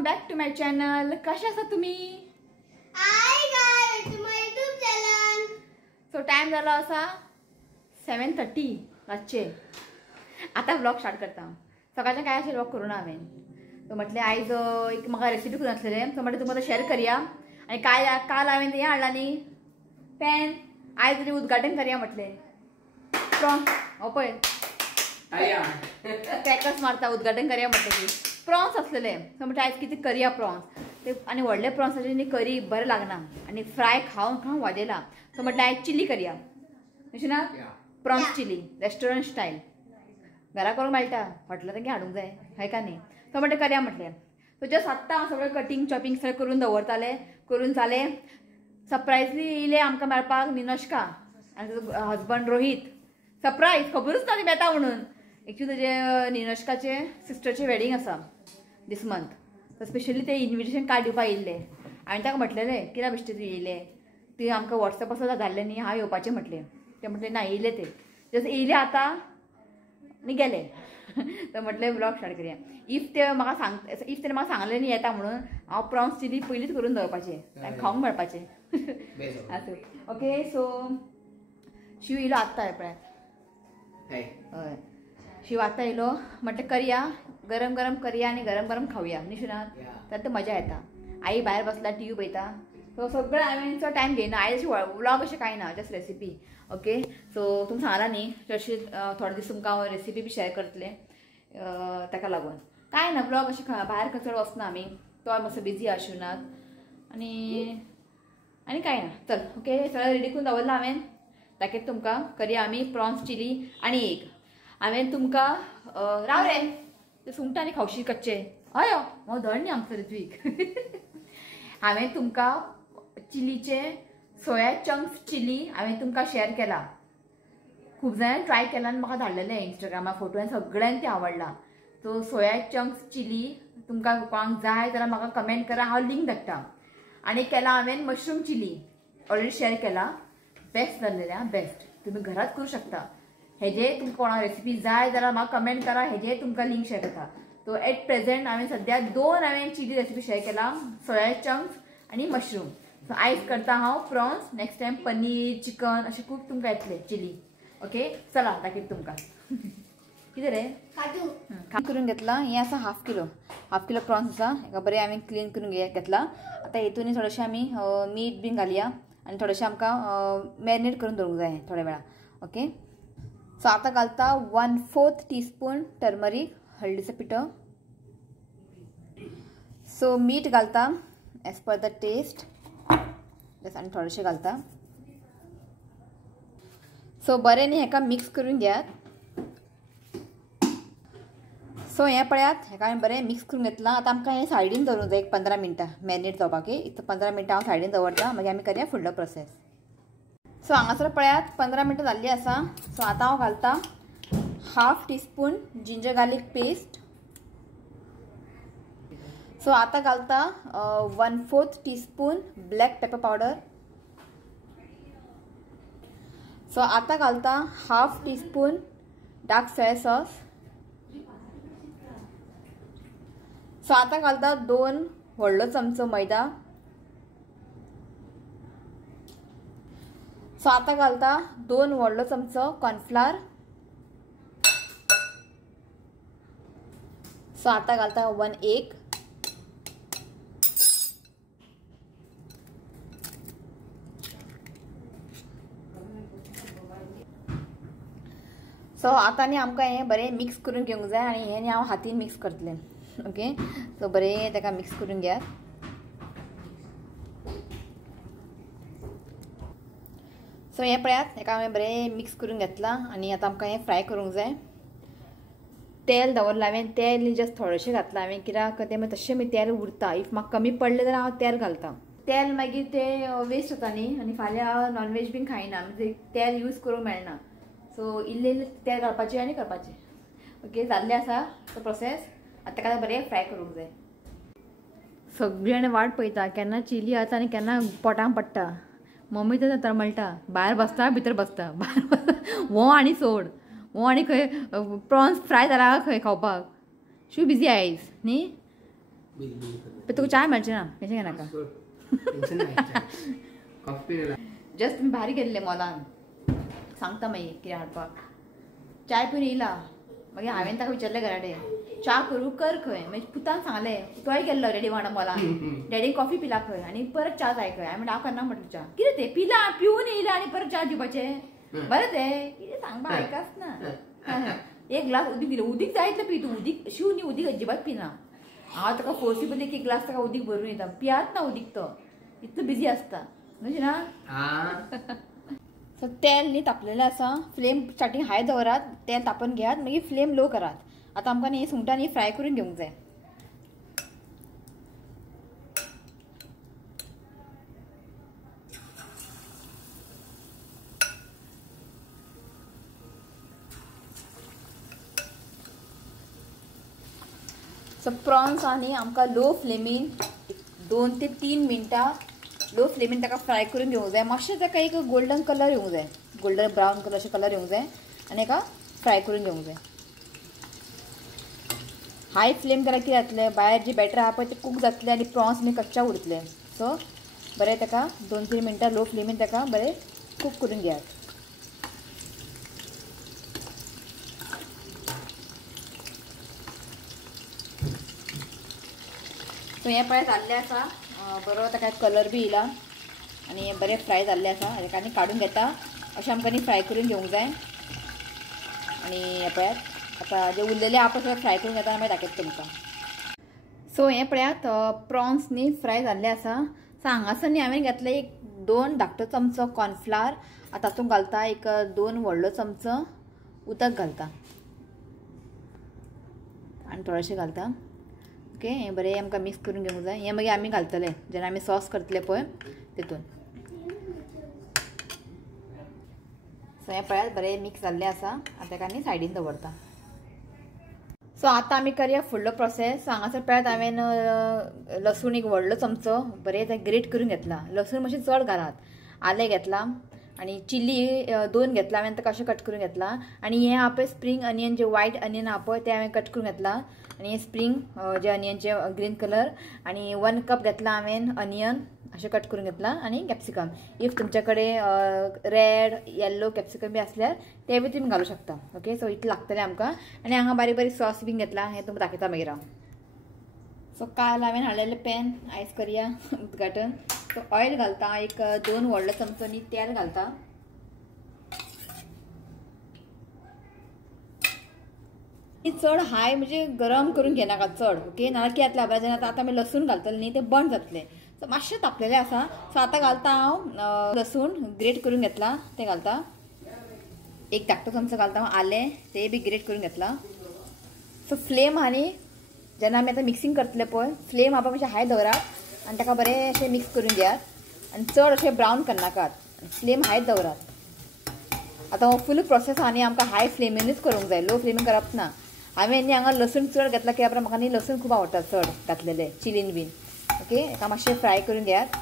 Welcome back to my channel. कशा आसा तुम्ही? Hi guys, to my YouTube channel. So time झाला असा 7:30 रातचे. आता व्लॉग स्टार्ट करता. सकाळच्या काय असे व्लॉग करूना हांवें. तो म्हटलें आयज एक म्हाका रेसिपी करून आसलेलें, सो म्हटलें तुमकां शेअर करूया. आनी काल हांवें हें हाडला न्ही पेन, आयज तरी उद्घाटन करूया म्हटलें. प्रॉन्स हो पळय क्रॅकर्स मारता, उद्घाटन करूया म्हटलें की प्रॉन्स आसलेले. सो म्हटलें आयज कितें करूया प्रॉन्स ते. आनी व्हडले प्रॉन्साचे न्ही करी बरें लागना आनी फ्राय खावन वाजेला. सो म्हटलें आयज चिली करूया, अशें ना प्रॉन्स चिली रेस्टॉरंट स्टायल. घरा करूंक मेळटा, हॉटेलांत तेंगे हाडूंक जाय हय का न्ही. सो म्हटलें करूया म्हटलें. सो जस्ट आत्तां हांव सगळें कटींग चॉपिंग सगळें करून दवरतालें. करून जालें. सरप्रायजली येयले आमकां मेळपाक निनोश्का आनी ताजो हजबंड रोहीत. सरप्रायज खबरूच ना ती बेता म्हणून. एक्चुअली ताजे निनोश्काचे सिस्टरचें वेडिंग आसा दीस मंथ. सो स्पेशली ते इन्विटेशन कार्ड दिवपाक येयल्ले. हांवें ताका म्हटलेलें कित्याक बेश्टे तूं येयले, ती आमकां वॉट्सॅप सुद्दां धाडलें न्ही हांव येवपाचें म्हटलें. ते म्हटलें ना येयले ते जस्ट येयले आतां आनी गेले. तर म्हटलें व्लॉग स्टार्ट करूया. इफ तेणें म्हाका सांगलें न्ही येता म्हणून हांव प्रॉन्स चिली पयलींच करून दवरपाचें आनी खावंक मेळपाचें. आसूं ओके. सो शिव येयलो आत्तां पळयात. हय शिव आत्तां येयलो. म्हटलें करया गरम गरम करया आनी गरम गरम खावया न्ही शिवनाथ. तर मजा येता. आई भायर बसला टी व्ही पळयता. सो सगळें हांवें चड टायम घेयना आयज. व्लॉग अशें कांय ना, जस्ट रेसिपी. ओके. सो तुमकां सांगलां न्ही चडशी थोडे दीस तुमकां हांव रेसिपी बी शेअर करतलें. ताका लागून कांय ना व्लॉग अशें भायर खंय चड वचना आमी. तो मातसो बिजी आहा शिवनाथ आनी कांय ना. चल ओके सगळें रेडी करून दवरलां हांवें. दाखयता तुमकां. करया आमी प्रॉन्स चिली. आनी एक हांवें तुमकां राव रे ते सुंगटां आनी खावशी कच्चे. हय हो धड न्ही आमचो ऋत्वीक. हांवें तुमकां चिलीचे सोया चंक्स चिली हांवें तुमकां शेअर केला. खूब जाणांनी ट्राय केला आनी म्हाका धाडलेलें इंस्टाग्रामार फोटो आनी सगळ्यांक तें आवडला. सो सोया चंक्स चिली तुमकां कोणाक जाय जाल्यार म्हाका कमेंट करा, हांव लिंक धाडटा. आनी केला हांवें मशरूम चिली ऑलरेडी शेअर केला. बेस्ट जाल्लेलें आं, बेस्ट. तुमी घरात करूं शकता. हेजे तुमकां कोणाक रेसिपी जाय जाल्यार म्हाका कमेंट करा, हेजे तुमकां लिंक शेअर करता. सो एट प्रेझेंट हांवें सद्या हांवें चिली रेसिपी शेअर केला, सोया चंक्स आनी मशरूम. सो आयज करता हांव prawns. Next time paneer chicken अशें खूब तुमकां येतलें चिली. ओके चला दाखयता तुमकां. कितें रे काजू करून घेतला. हें आसा हाफ किलो प्रॉन्स आसा. हेका बरें हांवें क्लीन करून घेतला. आतां हेतून थोडेशें आमी मीठ बीन घालया आनी थोडेशें आमकां मॅरिनेट करून दवरूंक जाय थोड्या वेळा. ओके. सो आतां घालता 1/4 टीस्पून टर्मरीक हळदीचो पिठो. सो मीठ घालता as per the taste just आनी थोडेशें घालता. सो बरें न्ही हेका मिक्स करून घेयात. सो हें पळयात हेका हांवें बरें मिक्स करून घेतलां. आतां आमकां हें सायडीन दवरूंक जाय 15 मिनटां मॅरिनेट जावपाक. 15 मिनटां हांव सायडीन दवरता, मागीर आमी करया फुडलो प्रोसेस. सो हांगासर पळयात 15 मिनटां जाल्लीं आसा. सो आतां हांव घालता half teaspoon ginger garlic paste. So आतां घालता 1/4 teaspoon black pepper powder. So आतां घालता half teaspoon dark soya sauce. So आतां घालता 2 व्हडलो चमचो मैदा. सो आतां घालता 2 व्हडलो चमचो कॉर्नफ्लावर. सो आतां घालता 1 एग. सो आतां न्ही आमकां हें बरें मिक्स करून घेवंक जाय आनी हें न्ही हांव हातीन मिक्स करतलें. ओके. सो बरें ताका मिक्स करून घेयात. सो हें पळयात हेका हांवें बरें मिक्स करून घेतलां आनी आतां आमकां हें फ्राय करूंक जाय. तेल दवरलां हांवें. तेल न्ही जस्ट थोडेशें घातलां हांवें कित्याक तें मागीर तशें मागीर तेल उरता. इफ म्हाका कमी पडलें जाल्यार हांव तेल घालतां. तेल मागीर तें वेस्ट जाता न्ही आनी फाल्यां नॉनवेज बीन खायना म्हणजे तेल यूज करूंक मेळना. सो इल्लें तेल घालपाचें आनी करपाचें. ओके जाल्लें आसा तो प्रोसेस. आतां ताका बरें फ्राय करूंक जाय. सगळीं जाणां वाट पळयता केन्ना चिली जाता आनी केन्ना पोटांत पडटा. मम्मी तर तळमळटा, भायर बसता भितर बसता. वो आनी सोड वो आनी खंय प्रॉन्स फ्राय जाला खंय खावपाक. शिव बिजी आयज न्ही. पण तुका चाय मेळचे ना तेशें काय नाका जस्ट तुमी भारी गेल्ले मॉलान सांगता मागीर कितें हाडपाक चाय पिवन येयला मागीर हांवें ताका विचारलें घराडे च्या करूं कर खंय मागीर पुतान सांगलें तोय गेल्लो डॅडी वांगडा मॉलान डॅडीन कॉफी पिला खंय आनी परत च्या जाय खंय हांवें म्हणलें हांव करना म्हटलें च्या कितें तें पिला पिवन येयला आनी परत च्या दिवपाचें बरें तें कितें सांगपा आयकाच ना एक ग्लास उदीक दिलें उदीक जाय इतलें पी तूं उदीक शिव न्ही उदीक अजिबात पिना हांव ताका फोर्सिबली एक ग्लास ताका उदीक भरून येता पियात ना उदीक तो इतलो बिजी आसता न्हू ना सो तेल न्ही तापलेलें आसा फ्लेम स्टार्टींग हाय दवरात तेल तापोवन घेयात मागीर फ्लेम लो करात आतां आमकां न्ही सुंगटां न्ही फ्राय करून घेवंक जाय सो प्रॉन्स आनी आमकां लो फ्लेमीन 2 ते 3 मिनटां लो फ्लेमीन ताका फ्राय करून घेवंक जाय मातशें ताका एक गोल्डन कलर येवंक जाय गोल्डन ब्रावन कलर अशें कलर येवंक जाय आनी एका फ्राय करून घेवंक जाय हाय फ्लेम केल्यार कितें जातलें भायर जी बॅटर आहा पळय तें कूक जातलें आनी प्रॉन्स न्ही कच्चा उरतले सो बरें ताका 2-3 मिनटां लो फ्लेमीन ताका बरें कूक करून घेयात सो हें पळय जाल्लें आसा बरो ताका कलर बी येयला आनी हें बरें फ्राय जाल्लें आसा हेका आनी काडून घेता अशें आमकां न्ही फ्राय करून घेवंक जाय आनी हें पळयात आतां जे उरलेले आहा पळय फ्राय करून घेता मागीर दाखयता तुमकां सो हें पळयात प्रॉन्स न्ही फ्राय जाल्ले आसा सो हांगासर न्ही हांवें घेतले एक 2 धाकटो चमचो कॉर्नफ्लावर आतां तातूंत घालता एक 2 व्हडलो चमचो उदक घालता आनी थोडेशें घालता ओके हें बरें आमकां मिक्स करून घेवंक जाय हें मागीर आमी घालतले जेन्ना आमी सॉस करतले पळय तितून सो हें पळयात बरें मिक्स जाल्लें आसा आतां ताका न्ही सायडीन दवरता सो आतां आमी करया फुडलो प्रोसेस हांगासर पळयात हांवें लसूण एक व्हडलो चमचो बरें तें ग्रेट करून घेतला लसूण मातशें चड घालात आलें घेतला आनी चिली 2 घेतला हांवें ताका अशें कट करून घेतला आनी हें आहा पळय स्प्रींग अनियन जे व्हायट अनियन आहा पळय तें हांवें कट करून घेतला आनी हें स्प्रींग जे अनियनचे ग्रीन कलर आनी 1 कप घेतला हांवें अनियन अशें कट करून घेतला आनी कॅप्सिकम इफ तुमचे कडेन रेड येल्लो कॅप्सिकम बी आसल्यार ते बी तुमी घालूं शकता ओके सो इतलें लागतलें आमकां आनी हांगा बारीक बारीक सॉस बीन घेतला हें तुमकां दाखयता मागीर हांव सो काल हांवें हाडलेलें पॅन आयज करया उदघाटन सो ऑयल घालता एक 2 व्हडलो चमचो न्ही तेल घालता चड हाय म्हणजे गरम करून घेनाका चड ओके नाल्यार कितें जातलें जेन्ना आतां आमी लसूण घालतले न्ही तें बंद जातलें सो मातशें तापलेलें आसा सो आतां घालता हांव लसूण ग्रेट करून घेतला तें घालता एक धाकटो चमचो घालता हांव आलें तें बी ग्रेट करून घेतला सो फ्लेम आहा न्ही जेन्ना आमी आतां मिक्सिंग करतले पळय फ्लेम आहा पळय मातशें हाय दवरात आनी ताका बरें अशें मिक्स करून घेयात आनी चड अशें ब्रावन करनाकात फ्लेम हायच दवरात आतां हो फूल प्रोसेस आहा न्ही आमकां हाय फ्लेमीनूच करूंक जाय लो फ्लेमीन करप ना हांवें न्ही हांगा लसूण चड घेतला कित्याक म्हाका न्ही लसूण खूब आवडटा चड घातलेले चिलीन बीन ओके हाका मातशें फ्राय करून घेयात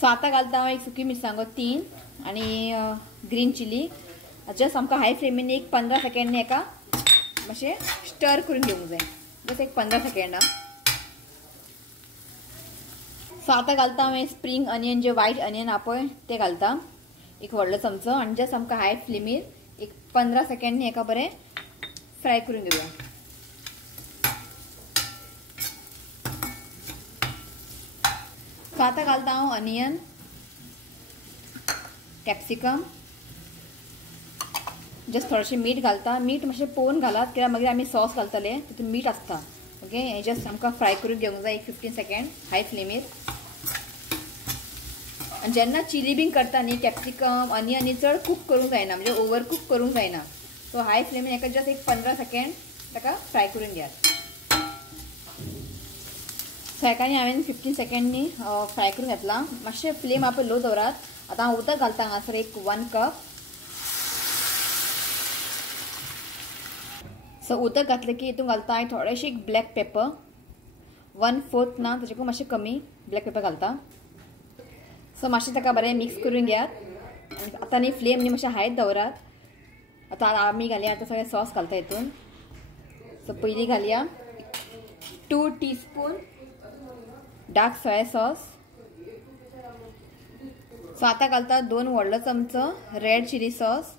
सो आतां घालता हांव एक सुकी मिरसांगो 3 आनी ग्रीन चिली जस्ट आमकां हाय फ्लेमीन एक 15 सेकंड न्ही हाका मातशें स्टर करून घेवंक जाय जस्ट एक 15 सेकंडां सो आतां घालता हांवें स्प्रींग अनियन जे व्हायट अनियन आहा पळय ते घालता एक व्हडलो चमचो आनी जस्ट आमकां हाय फ्लेमीर एक 15 सेकंड न्ही हाका बरें फ्राय करून घेवया सो आतां घालता हांव अनियन कॅप्सिकम जस्ट थोडेशें मीठ घालता मीठ मातशें पळोवन घालात कित्याक मागीर आमी सॉस घालतले तितून मीठ आसता ओके हें जस्ट आमकां फ्राय करून घेवंक जाय एक 15 सेकंड हाय फ्लेमीर आनी जेन्ना चिली बीन करता न्ही कॅप्सिकम अनियन चड कूक करूंक जायना म्हणजे ओवर कूक करूंक जायना सो हाय फ्लेमीन हाका जस्ट एक 15 सेकंड ताका फ्राय करून घेयात सो हाका न्ही हांवें 15 सेकंड न्ही फ्राय करून घेतला मातशें फ्लेम आप लो दवरात आतां हांव उदक घालता हांगासर एक 1 कप सो उदक घातलें की हितून घालता हांवें थोडेशें एक ब्लॅक पेपर 1/4 ना ताच्याकून मातशें कमी ब्लॅक पेपर घालता सो मातशें ताका बरें मिक्स करून घेयात आनी आतां न्ही फ्लेम न्ही मातशें हायच दवरात आतां आमी घालया आतां सगळें सॉस घालता हितून सो पयलीं घालया 2 teaspoon dark soya sauce. So आता घालता 2 व्हडलो चमचो रेड चिली सॉस.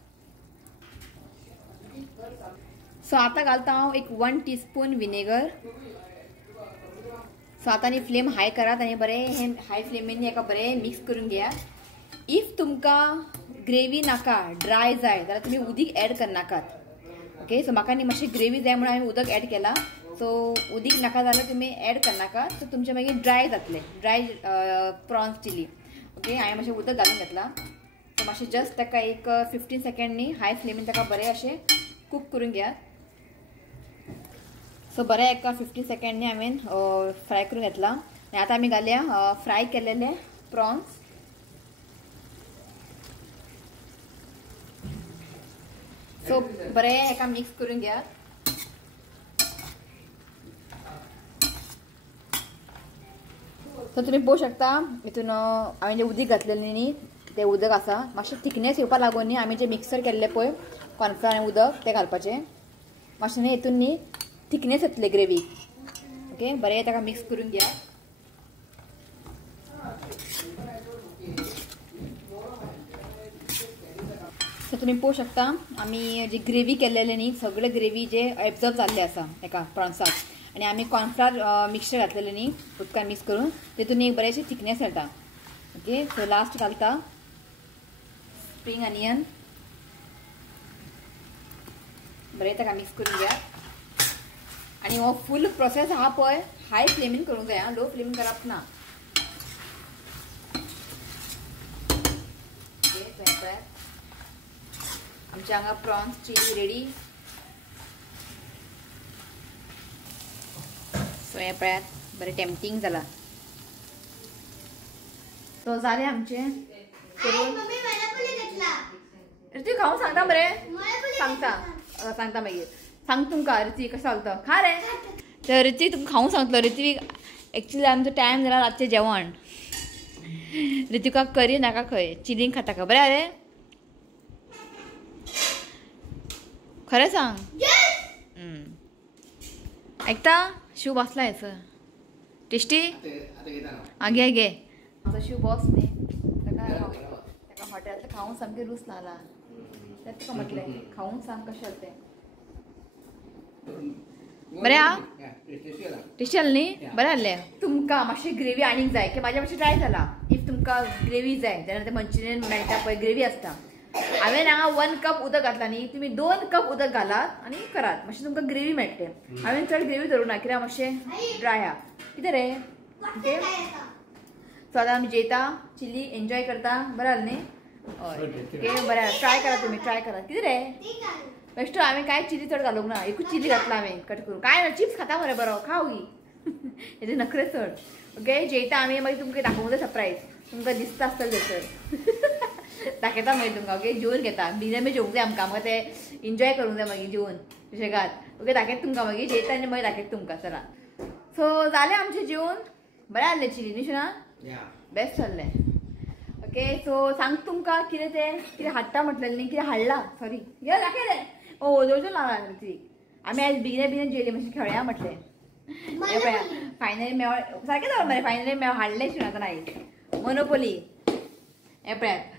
सो आता घालता हांव एक 1 टीस्पून विनेगर. सो आता न्ही फ्लेम हाय करात आनी बरें हे हाय फ्लेमीन एका बरें मिक्स करून घेया. इफ तुमकां ग्रेवी नाका ड्राय जाय जाल्यार तुमी उदीक ऍड करनाकात. ओके सो म्हाका न्ही मातशी ग्रेवी जाय म्हणून हांवें उदक ऍड केला. सो उदीक नाका जाल्यार तुमी ऍड करनाकात. सो तुमचे मागीर ड्राय जातले ड्राय प्रॉन्स चिली. ओके हांवें मातशें उदक घालून घेतला. सो मातशें जस्ट ताका एक 15 सेकंड न्ही हाय फ्लेमीन ताका बरें अशें कूक करून घेयात. सो बरें एका 15 सेकंड न्ही हांवें फ्राय करून घेतला. आनी आतां आमी घालया फ्राय केलेले प्रॉन्स. सो बरें एका मिक्स करून घेया. सो तुमी पळोवंक शकता हितून हांवें जे उदीक घातलेलें न्ही तें उदक आसा. मातशें थिकनेस येवपा लागून न्ही आमी जे मिक्सर केल्ले पळय कॉर्नफ्लोर आनी उदक तें घालपाचें. मातशें न्ही हितून न्ही थिकनेस येतले ग्रेवीक. ओके बरें ताका मिक्स करून घेया. सो तुमी पळोवंक शकता आमी जी ग्रेवी केल्लेले न्ही सगळे ग्रेवी जे एब्जॉर्ब जाल्ले आसा एका प्रॉन्साक. आनी आमी कॉर्नफ्लोर मिक्सचर घातलेले न्ही उदकान मिक्स करून तितून एक बरेंशें थिकनेस येता. ओके सो लास्ट घालता स्प्रिंग ऑनियन. बरें ताका मिक्स करून घेया. आनी हो फूल प्रोसेस आहा पळय हाय फ्लेमीन करूंक जाय लो फ्लेमीन करप ना. ओके आमचे हांगा प्रॉन्स चिली रेडी. सो हे पळयात बरें टेम्पटींग जाला. सो जालें आमचें करून. ऋतिक खावून सांगता बरें सांगता मागीर सांग तुमकां ऋतिक कशें जालें तो खा रे. तर ऋतिक तुमकां खावूंक सांगतलो. ऋतिक एक्चुली आमचो टायम जाला रातचें जेवण. ऋतिकाक करी नाका खंय चिलींग खाता का बरें रे खरें सांग. ऐकता शिव बसला हेचो टेस्टी आगे घे. आमचो शिव बॉस न्ही ताका हॉटेलांतलें खावून सामकें रूच लागला. तेंच तुका म्हटलें खावूंक सांग कशें जालें तें. बरें आहा टेस्टी जालें न्ही बरें जालें. तुमकां मातशी ग्रेवी आनीक जाय की म्हाज्या मातशें ट्राय जाला. इफ तुमकां ग्रेवी जाय जाल्यार ते मंचुरियन मेळटा पळय ग्रेवी आसता. हांवें हांगा 1 कप उदक घातला न्ही तुमी 2 कप उदक घालात आनी करात मातशें तुमकां ग्रेवी मेळटले. हांवें चड ग्रेवी धरूं ना कित्याक मातशें ड्राय आहा. कितें रे ओके सो आतां आमी जेयता चिली एन्जॉय करता. बरें जालें न्ही हय ओके बरें ट्राय करा तुमी ट्राय करा. कितें रे बेश्टो हांवें कांय चिली चड घालूंक ना एकूच चिली घातला हांवें कट करून. काय ना चिप्स खाता मरे बरो खाव ही हेजे नखरे चड. ओके जेयता आमी मागीर तुमकां दाखोवंक जाय सरप्रायज. तुमकां दिसता आसतलें थंयसर दाखयता मागीर तुमकां. ओके जेवन घेता बिना बी जेवंक जाय आमकां तें एन्जॉय करूंक जाय मागीर जेवन तशें घात. ओके दाखयता तुमकां मागीर जेयता आनी मागीर दाखयता तुमकां. चला सो जालें आमचें जेवण. बरें जाल्लें चिली न्ही ना बेस्ट जाल्लें. ओके सो सांग तुमकां कितें तें कितें हाडटा म्हटलेलें न्ही कितें हाडला सॉरी या दाखय रे ओजोचो लागला ती. आमी आयज बेगिना जेयली मातशें खेळया म्हटलें. हे पळया फायनली मेळ सारकें जालें मरे फायनली मेळ हाडलें शिवनाथन आयज मोनोपोली. हे पळयात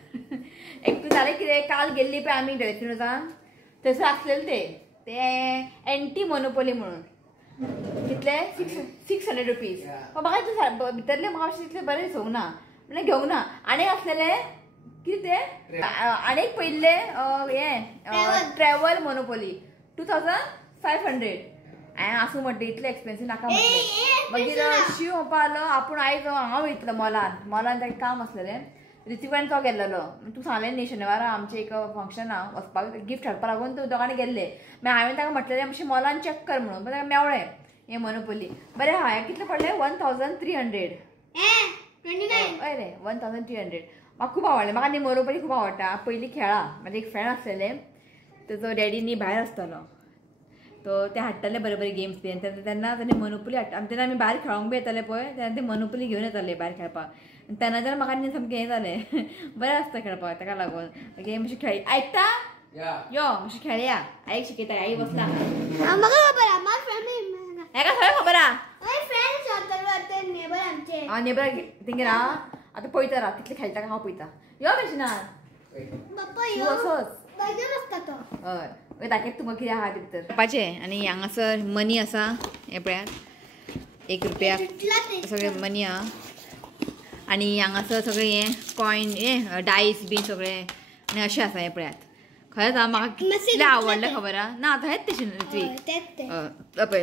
एकटू जालें कितें काल गेल्ली पळय आमी डेलिसिनोजान थंयसर आसलेलें तें एंटी मोनोपोली म्हणून कितले 600 रुपीज. म्हाका भितरले म्हाका अशें तितलें बरें दिसूंक ना म्हणल्यार घेवंक ना. आनीक आसलेले कितें तें आनीक पयले हें ट्रॅव्हल मोनोपोली 2500. हांवें आसूं म्हटलें इतलें एक्सपेन्सीव नाका म्हटलें. मागीर शिव म्हणपा लागलो आपूण आयज हांगा वयतलो मॉलान ताका काम आसलेलें. ऋतिकान तो गेल्लो तूं सांगलें न्ही शेनवारा आमचें एक फंक्शन आहा वचपाक गिफ्ट हाडपा लागून तूं दोगांनी गेल्ले. मागीर हांवें ताका म्हटलेलें मातशें मॉलान चॅक कर म्हणून ताका मेवळें हें मोनोपोली. बरें हांवें कितलें पडलें 1300. हय रे 1300. म्हाका खूब आवडलें. म्हाका न्ही मोनोपोली खूब आवडटा. पयलीं खेळा म्हाजो एक फ्रेंड आसलेलें तेजो डॅडी न्ही भायर आसतालो तो ते हाडटाले बरे बरे गेम्स बीन तेन्ना ताणें मोनोपोली हाडटा तेन्ना आमी भायर खेळोंक बी येताले पळय तेन्ना ते मोनोपोली घेवन येताले भायर खेळपाक. तेन्ना म्हाका न्ही सामकें हें जालें बरें आसता खेळपाक ताका लागून. ओके मातशें खेळी आयकता यो मातशें खेळया. आईक शिकयता आई बसला हेका सगळें खबर आहा ते नेबर आमचे हांव नेबर तेंगे ना आतां पळयता राव कितले खेळटा काय हांव पळयता यो दर्शना पप्पा तूं यो असोच बजर असता तो हय दाखयता तुमकां कितें आहा ते भितर पाचें आनी हांगासर मनी आसा हे पळयात 1 रुपया सगळे मनी आहा आनी हांगासर सगळे हे कॉयन हे डायस बी सगळे आनी अशें आसा हे पळयात खरेंच म्हाका कितलें आवडलें खबर आहा ना आतां हेच तशें पळय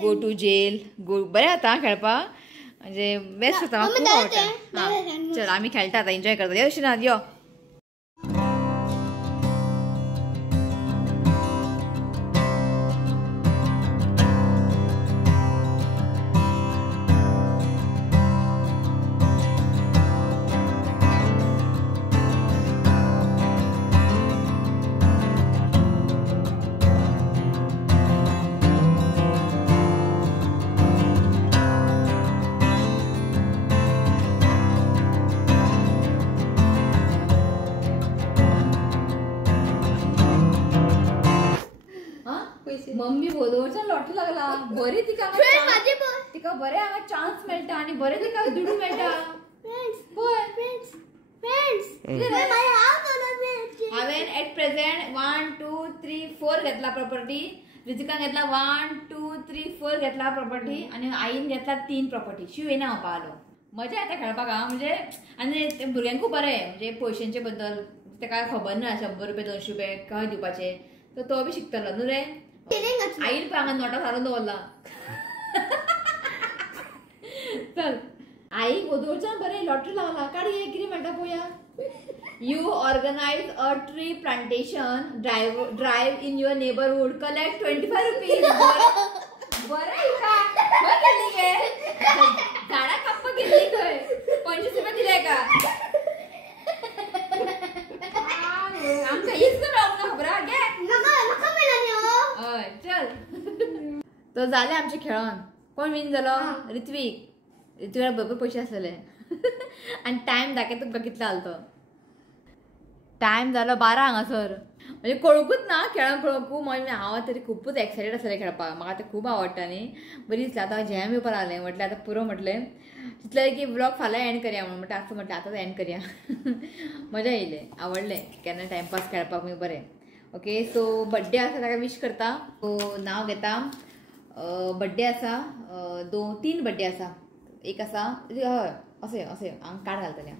गो टू जेल बरें जाता खेळपाक म्हणजे बेस्ट जाता म्हाका खूब आवडटा हां चल आमी खेळटा आतां एन्जॉय करता यो श्रीनाथ यो मम्मी बोलवच्यान लॉटरी लागला बरें तिका बरें हांगा चान्स मेळटा आनी बरें तिका दुडू मेळटा हांवें एट प्रेझेंट 1 2 3 4 घेतला प्रॉपर्टी रितिकान घेतला 1 2 3 4 घेतला प्रॉपर्टी आनी आईन घेतला 3 प्रॉपर्टी शिव येना हांव पावलो मजा येता खेळपाक म्हणजे आनी ते भुरग्यांकूय बरें म्हणजे पयशांचे बद्दल ताका खबर ना 100 रुपया 200 रुपया खंय दिवपाचे तो बी शिकतलो न्हू रे आईन पळय हांगा नोटा सारून दवरला चल आई गोदोळच्यान बरें लॉटरी लागला काडये कितें मेळटा पळोवया you organise a tree plantation drive in your neighbourhood collect 25 rupees बरें इका खंय गेल्ली गे झाडां कापपाक गेल्ली खंय 25 रुपया दिले का आमकां हीच मेळोंक ना खबर आहा गे हय चल तो जालें आमचें खेळोन कोण विन जालो ऋत्विका बरोबर पयशे आसलेले आनी टायम दाखयता तुमकां कितलो जालो तो टायम जालो 12 हांगासर म्हणजे कळकूच ना खेळोन कळकू हांव तरी खूबच एक्सायटेड आसलें खेळपाक म्हाका तें खूब आवडटा न्ही बरी दिसलें आतां जेम येवपाक लागलें म्हटलें आतां पुरो म्हटलें चिंतलें की व्लॉग फाल्यां एंड करया म्हणून म्हटलें आतां म्हटलें आतांच एंड करया मजा येयलें आवडलें केन्ना टायमपास खेळपाक बी बरें ओके सो बड्डे आसा ताका विश करता सो नांव घेता बड्डे आसा 3 बड्डे आसा एक आसा हय अशें हांव कार्ड घालतलें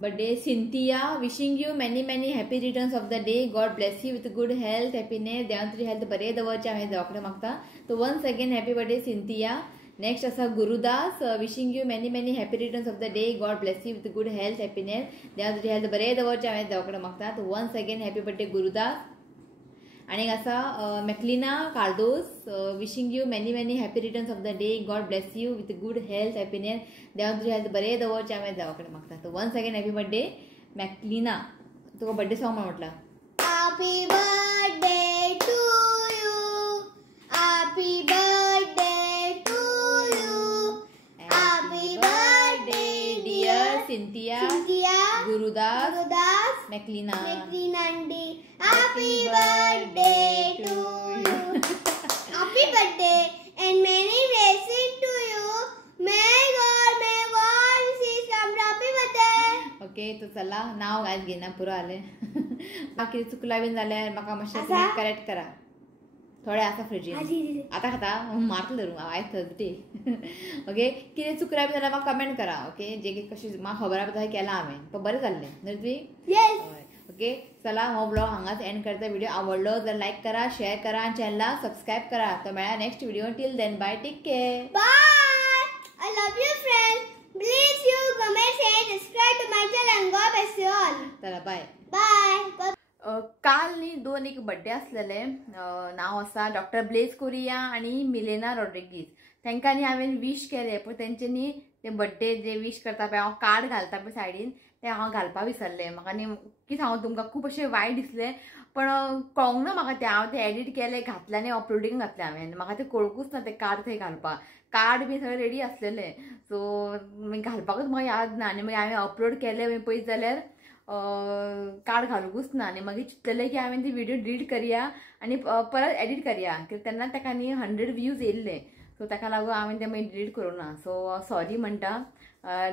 birthday Cynthia wishing you many happy returns of the day God bless you with good health happiness देवान तुजी हेल्थ बरें दवरचें हांवें देवा कडेन मागता so once again happy birthday Cynthia next आसा Gurudas wishing you many happy returns of the day God bless you with good health happiness देवान तुजी हेल्थ बरें दवरचें हांवें देवा कडेन मागता so once again happy birthday Gurudas आनी आसा Maclina Cardoz wishing you many happy returns of the day God bless you with good health happiness देवान तुजी हेल्थ बरें दवरचें हांवें देवा कडेन मागता so once again happy birthday Maclina तुका बर्थडे सॉंग म्हटला happy birthday to you happy birthday to you happy birthday dear Cynthia Gurudas Maclina Nandi. Happy birthday to you. Happy birthday and many blessings to you. May God see some happy birthday. Okay तो चला नाव घाल घेना पुरो जालें बाकी चुकला bin जाल्यार म्हाका मातशें करेक्ट करा थोडे आसा फ्रिजीन आतां खाता मारतलो धरून आयज थर्सडे ओके कितें चुकला बी जाल्यार म्हाका कमेंट करा ओके जे कशें म्हाका खबर आसा तशें केलां हांवें तो बरें जाल्लें न्हू ओके चला हो ब्लॉग हांगाच एंड करता व्हिडिओ आवडलो जाल्यार लाईक करा शेअर करा आणि चॅनलला सबस्क्राईब करा तो मेळ्या next video till then bye take care bye I love you friends please you comment share subscribe to my channel and God bless you all चला बाय बाय काल न्ही 2 एक बर्थडे आसलेले नाव आसा डॉक्टर ब्लेस कोरिया आणि मिलेना रॉड्रिगीज तांकां न्ही हांवें विश केले पण तेंचे न्ही ते बर्थडे जे विश करता पळय हांव कार्ड घालता पळय सायडीन ते हांव घालपाक विसरलें म्हाका न्ही कितें सांगू तुमकां खूब अशें वायट दिसलें पण कळोंक ना म्हाका तें हांव तें एडिट केलें घातलें आनी अपलोडींग घातलें हांवें म्हाका तें कळकूच ना तें कार्ड थंय घालपाक कार्ड बी सगळें रेडी आसलेलें सो घालपाकूच म्हाका याद ना आनी मागीर हांवें अपलोड केलें पळयत जाल्यार कार्ड घालूंकूच ना आनी मागीर चिंतलें की हांवें ती व्हिडिओ डिलीट करया आनी परत एडिट करया कित्याक तेन्ना ताका न्ही 100 व्ह्यूज येयल्ले सो ताका लागून हांवें तें मागीर डिलीट करूं ना. सो सॉरी म्हणटा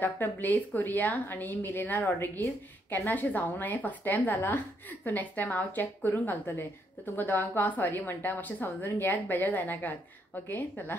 डॉक्टर ब्लेज कोरिया आनी मिलेना रॉड्रिगीज. केन्ना अशें जावं ना, हें फर्स्ट टायम जालां. सो नेक्स्ट टायम हांव चॅक करून घालतलें. सो तुमकां दोगांकूय हांव सॉरी म्हणटा, मातशें समजून घेयात, बेजार जायनाकात. ओके चला.